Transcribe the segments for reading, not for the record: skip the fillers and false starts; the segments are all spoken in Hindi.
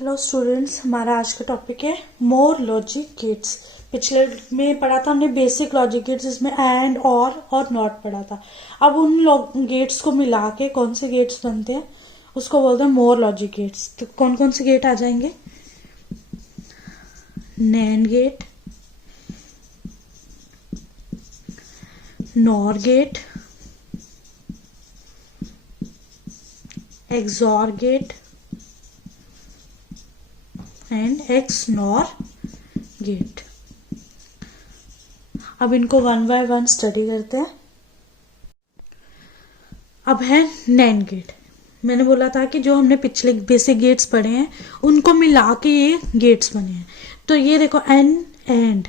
हेलो स्टूडेंट्स, हमारा आज का टॉपिक है मोर लॉजिक गेट्स। पिछले में पढ़ा था हमने बेसिक लॉजिक गेट्स, जिसमें एंड और नॉट पढ़ा था। अब उन गेट्स को मिला के कौन से गेट्स बनते हैं उसको बोलते हैं मोर लॉजिक गेट्स। तो कौन कौन से गेट आ जाएंगे? NAND gate, NOR gate, XOR gate and XNOR gate. अब इनको वन बाय वन स्टडी करते हैं। अब है नैंड गेट। मैंने बोला था कि जो हमने पिछले बेसिक गेट्स पढ़े हैं उनको मिला के ये गेट्स बने हैं। तो ये देखो एन एंड,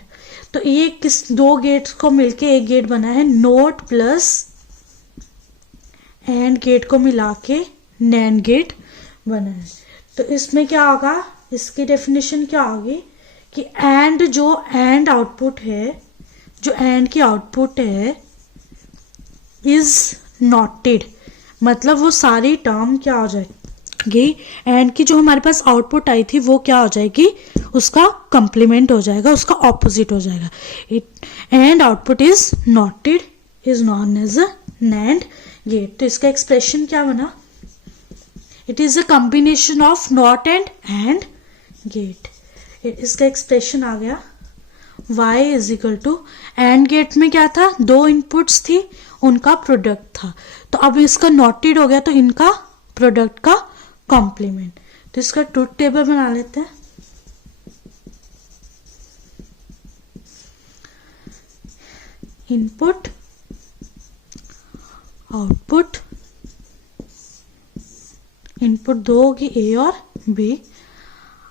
तो ये किस दो गेट्स को मिलके एक गेट बना है। नोट प्लस एंड गेट को मिला के नैंड गेट बना है। तो इसमें क्या होगा, इसकी डेफिनेशन क्या होगी कि एंड जो एंड आउटपुट है, जो एंड की आउटपुट है इज नॉटेड, मतलब वो सारी टर्म क्या हो जाएगी, एंड की जो हमारे पास आउटपुट आई थी वो क्या हो जाएगी, उसका कंप्लीमेंट हो जाएगा, उसका ऑपोजिट हो जाएगा। And output is noted is known as a NAND gate. तो इसका एक्सप्रेशन क्या बना, it is a combination of NOT AND gate. इसका एक्सप्रेशन आ गया y is equal to, AND gate में क्या था, दो इनपुट्स थी, उनका प्रोडक्ट था। तो अब इसका नॉटेड हो गया तो इनका प्रोडक्ट का कॉम्प्लीमेंट। तो इसका ट्रुथ टेबल बना लेते हैं। इनपुट, आउटपुट, इनपुट दो होगी ए और बी।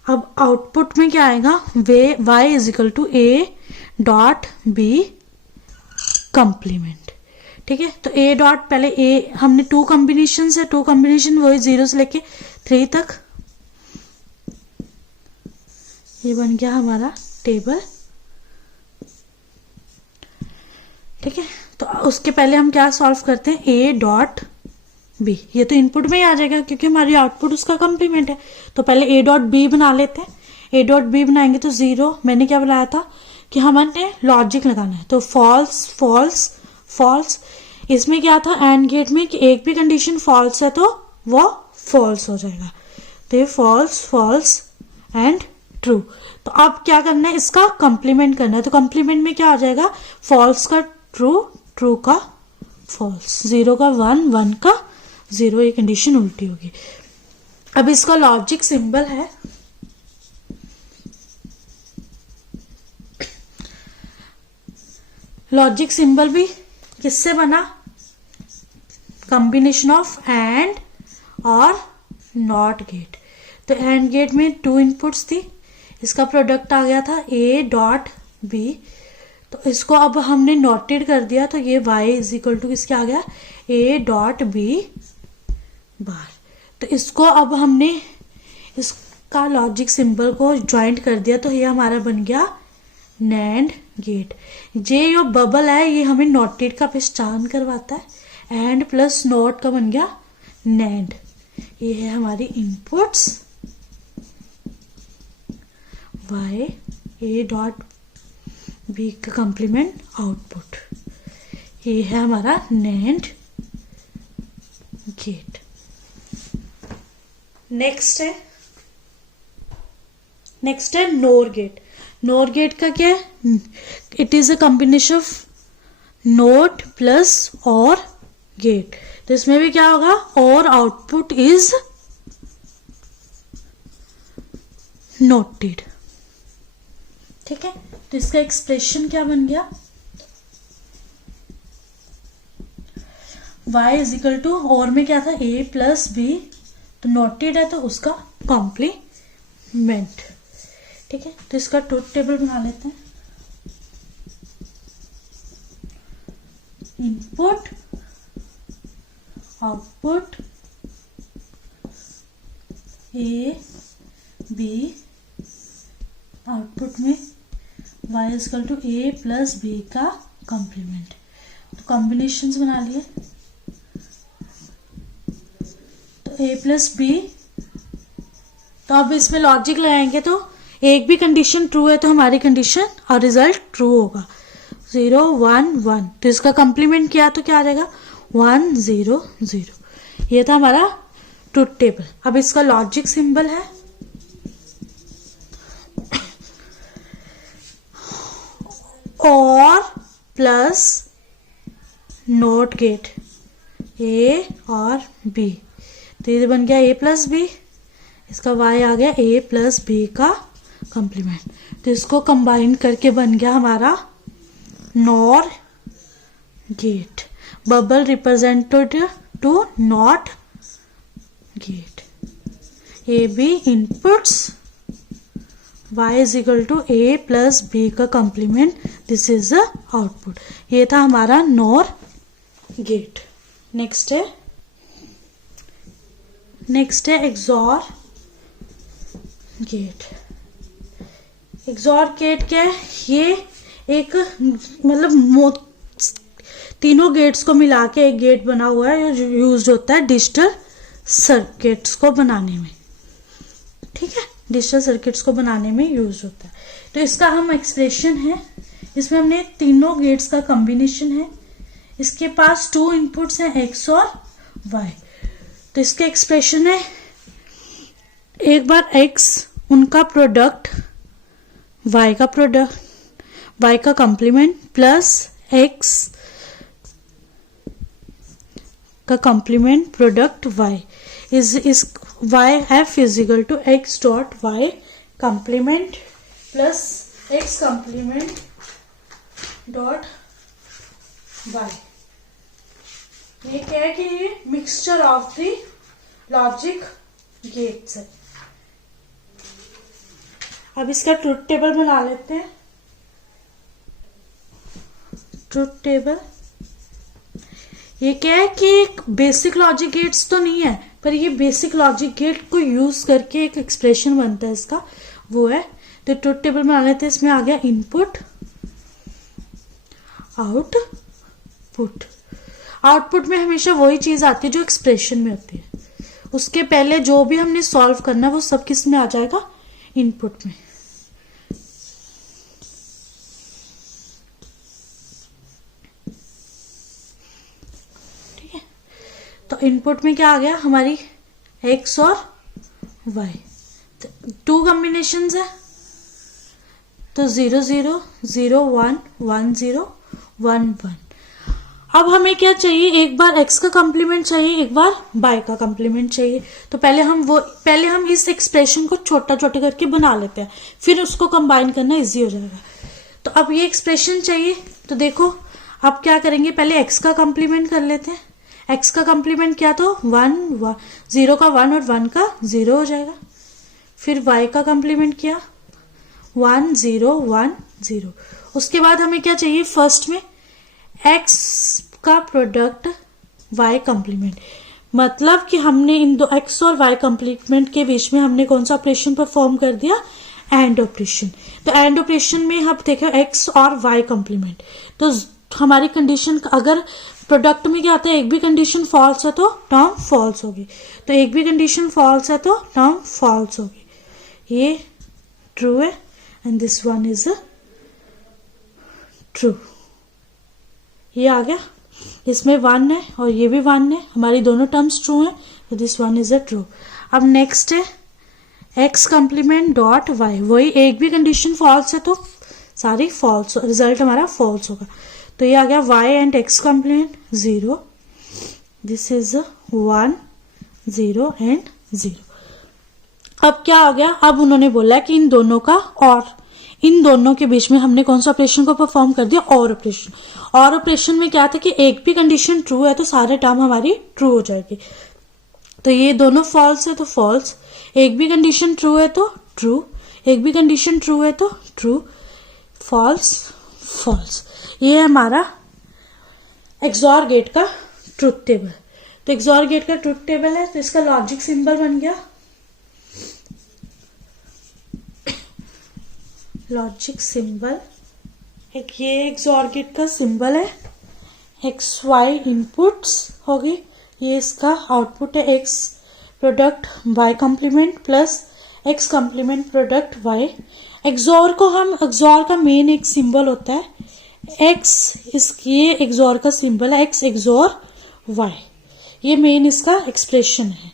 अब आउटपुट में क्या आएगा, way y is equal to A dot B complement. ठीक है, तो ए डॉट, पहले ए हमने टू कॉम्बिनेशन है, टू कॉम्बिनेशन वही 0 से लेके 3 तक। ये बन गया हमारा टेबल। ठीक है, तो उसके पहले हम क्या सॉल्व करते हैं, ए डॉट बी। ये तो इनपुट में ही आ जाएगा क्योंकि हमारी आउटपुट उसका कंप्लीमेंट है। तो पहले ए डॉट बी बना लेते हैं। ए डॉट बी बनाएंगे तो 0, मैंने क्या बनाया था कि हमने लॉजिक लगाना है, तो फॉल्स फॉल्स फॉल्स। इसमें क्या था एंड गेट में कि एक भी कंडीशन फॉल्स है तो वो फॉल्स हो जाएगा। तो ये फॉल्स फॉल्स एंड ट्रू। तो अब क्या करना है, इसका कंप्लीमेंट करना है। तो कंप्लीमेंट में क्या आ जाएगा, फॉल्स का ट्रू, ट्रू का फॉल्स, 0 का 1, 1 का 0, ये कंडीशन उल्टी होगी। अब इसका लॉजिक सिंबल है, लॉजिक सिंबल भी किससे बना, कॉम्बिनेशन ऑफ एंड और नॉट गेट। तो एंड गेट में 2 इनपुट्स थी, इसका प्रोडक्ट आ गया था ए डॉट बी। तो इसको अब हमने नोटेड कर दिया, तो ये y इज इक्वल टू किसके आ गया, ए डॉट बी बार। तो इसको अब हमने इसका लॉजिक सिंबल को ज्वाइंट कर दिया, तो ये हमारा बन गया नैंड गेट। ये जो बबल है ये हमें नॉटेड का पहचान करवाता है। एंड प्लस नॉट का बन गया नैंड। ये है हमारी inputs y, A dot B का कंप्लीमेंट आउटपुट। ये है हमारा नैंड गेट। नेक्स्ट है नोर गेट। नोर गेट का क्या है, it is a combination of note plus और गेट। तो इसमें भी क्या होगा, और आउटपुट इज नोटेड। ठीक है, तो इसका एक्सप्रेशन क्या बन गया, y इज इक्वल टू, और में क्या था a प्लस बी, तो नोटेड है तो उसका कॉम्प्लीमेंट। ठीक है, तो इसका ट्रुथ टेबल बना लेते हैं। Input, output, A B, output में y is equal to A plus B का कॉम्प्लीमेंट। तो कॉम्बिनेशंस बना लिए, तो a प्लस बी तो अब इसमें लॉजिक लगाएंगे तो एक भी कंडीशन ट्रू है तो हमारी कंडीशन और रिजल्ट ट्रू होगा। 0 1 1, तो इसका कंप्लीमेंट किया तो क्या आ जाएगा 1 0 0। ये था हमारा ट्रुथ टेबल। अब इसका लॉजिक सिंबल है और प्लस नॉट गेट ए और बी, तो ये बन गया ए प्लस बी, इसका y आ गया a प्लस बी का कंप्लीमेंट। तो इसको कंबाइन करके बन गया हमारा NOR gate. Bubble represented to NOT gate. A B inputs y is equal to a plus B का complement, this is the output. ये था हमारा नॉर गेट। नेक्स्ट है एक्सॉर गेट। एक्सॉर गेट क्या है, ये एक मतलब तीनों गेट्स को मिला के एक गेट बना हुआ है, यूज होता है डिजिटल सर्किट्स को बनाने में। ठीक है, डिजिटल सर्किट्स को बनाने में यूज होता है। तो इसका हम एक्सप्रेशन है, इसमें हमने तीनों गेट्स का कॉम्बिनेशन है, इसके पास 2 इनपुट्स हैं x और y। तो इसके एक्सप्रेशन है एक बार x उनका प्रोडक्ट, y का प्रोडक्ट, y का कॉम्प्लीमेंट प्लस x का complement product y is y f is equal to x dot y complement plus x complement dot y। ये क्या है कि ये mixture of the logic gates है। अब इसका ट्रुथ टेबल बना लेते हैं। ट्रुथ टेबल ये क्या है कि एक बेसिक लॉजिक गेट्स तो नहीं है, पर ये बेसिक लॉजिक गेट को यूज करके एक एक्सप्रेशन बनता है इसका, वो है। तो ट्रुथ टेबल बना लेते हैं। इसमें आ गया इनपुट आउटपुट। आउटपुट में हमेशा वही चीज आती है जो एक्सप्रेशन में होती है, उसके पहले जो भी हमने सॉल्व करना है वो सब किस में आ जाएगा, इनपुट में। ठीक है, तो इनपुट में क्या आ गया हमारी x और y, तो 2 कॉम्बिनेशंस है, तो 0 0 0 1 1 0 1 1। अब हमें क्या चाहिए, एक बार x का कॉम्प्लीमेंट चाहिए, एक बार y का कॉम्प्लीमेंट चाहिए। तो पहले हम इस एक्सप्रेशन को छोटा छोटा करके बना लेते हैं, फिर उसको कंबाइन करना इजी हो जाएगा। तो अब ये एक्सप्रेशन चाहिए, तो देखो अब क्या करेंगे, पहले x का कॉम्प्लीमेंट कर लेते हैं। x का कॉम्प्लीमेंट क्या, तो 1 0 का 1 और 1 का 0 हो जाएगा। फिर y का कॉम्प्लीमेंट किया 1 0 1 0। उसके बाद हमें क्या चाहिए, फर्स्ट में x का प्रोडक्ट y कॉम्प्लीमेंट, मतलब कि हमने इन दो x और y कॉम्प्लीमेंट के बीच में हमने कौन सा ऑपरेशन परफॉर्म कर दिया, एंड ऑपरेशन। तो एंड ऑपरेशन में हम देखो x और y कॉम्प्लीमेंट, तो हमारी कंडीशन अगर प्रोडक्ट में क्या आता है, एक भी कंडीशन फॉल्स है तो टर्म फॉल्स होगी, तो एक भी कंडीशन फॉल्स है तो टर्म फॉल्स होगी। ये ट्रू है and this one is true. ये आ गया, इसमें 1 है और ये भी 1 है, हमारी दोनों टर्म्स ट्रू हैं, तो दिस वन इज ट्रू। अब नेक्स्ट है x कॉम्प्लीमेंट डॉट y, वही एक भी कंडीशन फॉल्स है तो सारी फॉल्स, रिजल्ट हमारा फॉल्स होगा। तो ये आ गया y and x complement 0, this is 1 0 and 0। अब क्या हो गया, अब उन्होंने बोला कि इन दोनों का और इन दोनों के बीच में हमने कौन सा ऑपरेशन को परफॉर्म कर दिया, और ऑपरेशन। और ऑपरेशन में क्या था कि एक भी कंडीशन ट्रू है तो सारे टर्म हमारी ट्रू हो जाएगी। तो ये दोनों फॉल्स है तो फॉल्स, एक भी कंडीशन ट्रू है तो ट्रू, एक भी कंडीशन ट्रू है तो ट्रू, फॉल्स फॉल्स। ये है हमारा एक्सॉर गेट का ट्रुथ टेबल। तो एक्सॉर गेट का ट्रुथ टेबल है, तो इसका लॉजिक सिंबल बन गया लॉजिक सिंबल, एक ये एक्सॉर गेट का सिंबल है, एक्स वाई इनपुट्स होगी, ये इसका आउटपुट है, X product Y complement plus X complement product Y. XOR को हम, एक्सॉर का मेन एक सिंबल होता है एक्स, ये एक्सॉर का सिंबल है एक्स एक्सॉर वाई, ये मेन इसका एक्सप्रेशन है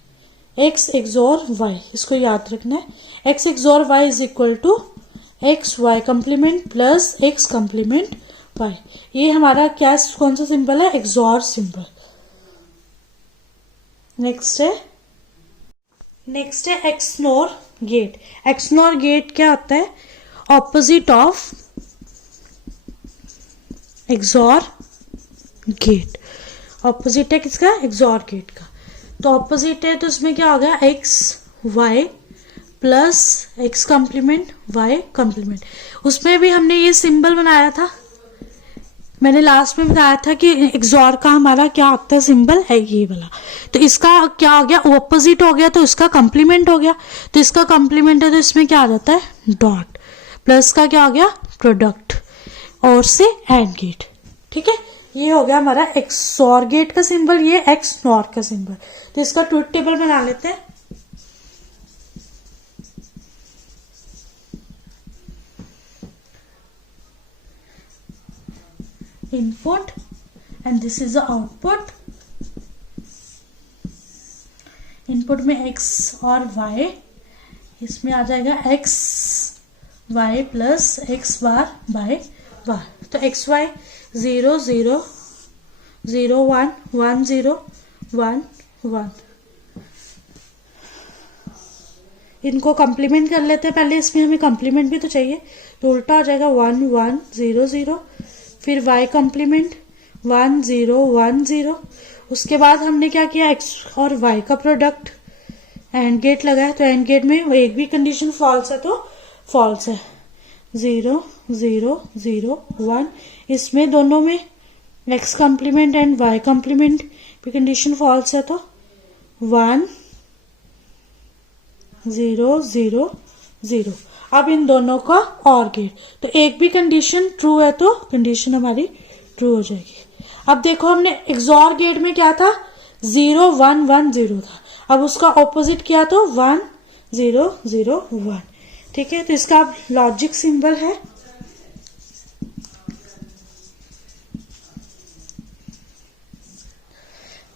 एक्स एक्सॉर वाई, इसको याद रखना है। X XOR Y is equal to X Y complement plus X complement Y. ये हमारा क्या, कौन सा सिंबल है, एक्सॉर सिंबल। नेक्स्ट है एक्सनोर गेट। एक्सनोर गेट क्या होता है, opposite of XOR gate. Opposite है किसका, एक्सॉर गेट का। तो ऑपोजिट है तो इसमें क्या हो गया, X Y plus X complement Y complement. उसमें भी हमने ये सिंबल बनाया था, मैंने लास्ट में बताया था कि एक्सॉर का हमारा क्या होता है सिंबल है ये वाला। तो इसका क्या हो गया, ऑपोजिट हो गया तो इसका कॉम्प्लीमेंट हो गया, तो इसका कॉम्प्लीमेंट है तो इसमें क्या आ जाता है डॉट, प्लस का क्या हो गया प्रोडक्ट, और से एंड गेट। ठीक है, ये हो गया हमारा एक्सॉर गेट का सिंबल, ये एक्सनॉर का सिंबल। तो इसका ट्रुथ टेबल बना लेते हैं। Input and this is the output. Input में x और y, इसमें आ जाएगा x y प्लस एक्स बार बाय बार। तो एक्स वाई 0 0 0 1 1 0 1 1। इनको कॉम्प्लीमेंट कर लेते हैं पहले, इसमें हमें कॉम्प्लीमेंट भी तो चाहिए, तो उल्टा हो जाएगा 1 1 0 0, फिर y कॉम्प्लीमेंट 1 0 1 0। उसके बाद हमने क्या किया, x और y का प्रोडक्ट, एंड गेट लगाया। तो एंड गेट में एक भी कंडीशन फॉल्स है तो फॉल्स है, 0 0 0 1। इसमें दोनों में x complement and y complement भी कंडीशन फॉल्स है तो 1 0 0 0। अब इन दोनों का और गेट, तो एक भी कंडीशन ट्रू है तो कंडीशन हमारी ट्रू हो जाएगी। अब देखो हमने एक्सॉर गेट में क्या था, 0 1 1 0 था, अब उसका ऑपोजिट किया तो 1 0 0 1। ठीक है, तो इसका अब लॉजिक सिंबल है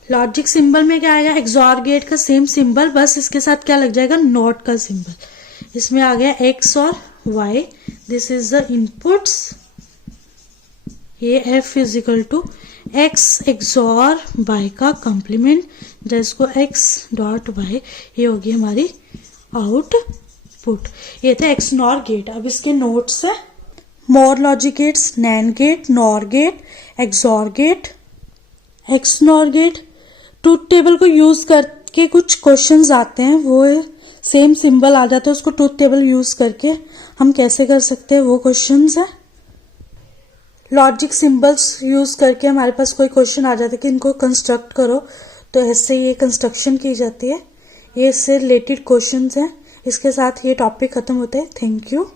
लॉजिक सिंबल में क्या आएगा, एक्सॉर गेट का सेम सिंबल, बस इसके साथ क्या लग जाएगा, नॉट का सिंबल। इसमें आ गया x और y, this is the inputs, ये f is equal to x XOR y का कॉम्प्लीमेंट, जिसको x डॉट y, ये होगी हमारी आउटपुट। ये थे एक्सनॉर गेट। अब इसके नोट्स है, more logic gates, NAND gate, NOR gate, XOR gate, XNOR gate. Truth table को यूज करके कुछ क्वेश्चंस आते हैं, वो सेम सिंबल आ जाता है, उसको ट्रूथ टेबल यूज करके हम कैसे कर सकते हैं वो क्वेश्चंस है। लॉजिक सिंबल्स यूज करके हमारे पास कोई क्वेश्चन आ जाता है कि इनको कंस्ट्रक्ट करो, तो ऐसे ये कंस्ट्रक्शन की जाती है। ये इससे रिलेटेड क्वेश्चंस हैं। इसके साथ ये टॉपिक खत्म होते हैं। Thank you.